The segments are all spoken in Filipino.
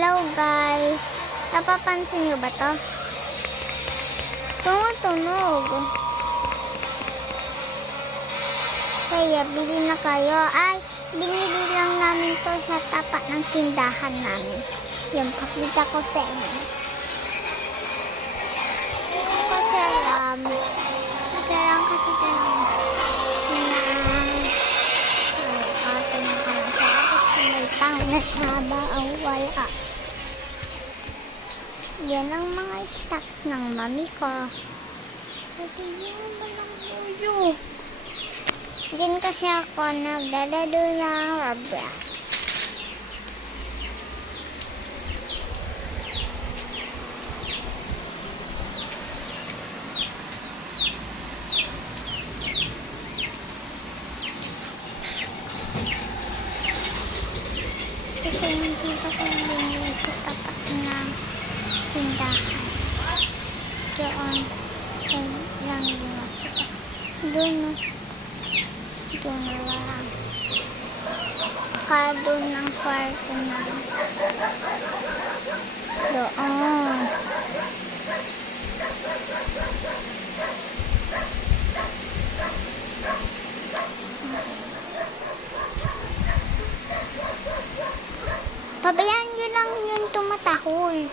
Hello guys. Napapansin niyo ba to? Tumutunog. Kaya bili na kayo. Ay, binili lang namin to sa tapat ng tindahan namin. Yung pakita ko sa inyo. Kailangan kasi nataba ang wala. Yan ang mga stocks ng mami ko. Pwede yun ba ng buyo? Diyan kasi ako nagdadalo ng Roblox. Ito yung dito kong binili sa tapat ng tindahan. Doon lang yung makita. Doon no. Doon na lang. Kaya doon ang kwarto na. Doon. Pabayaan nyo lang yung tumatahol.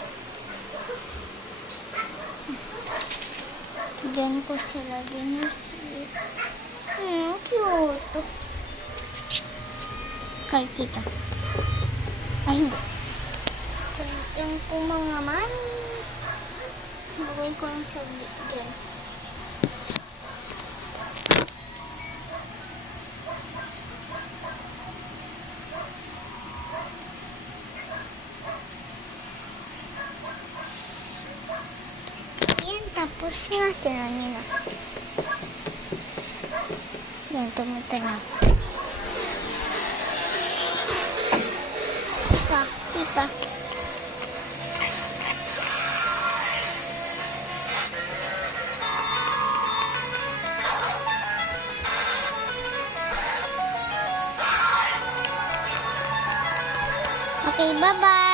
Diyan ko sila dinisip. Cute. Kay tita. Ay, hindi. So, yan po mga mami. Bugay ko lang sa dyan. Tapos nga, tinan nyo na. Yan, tumutan na. Tika. Okay, bye-bye.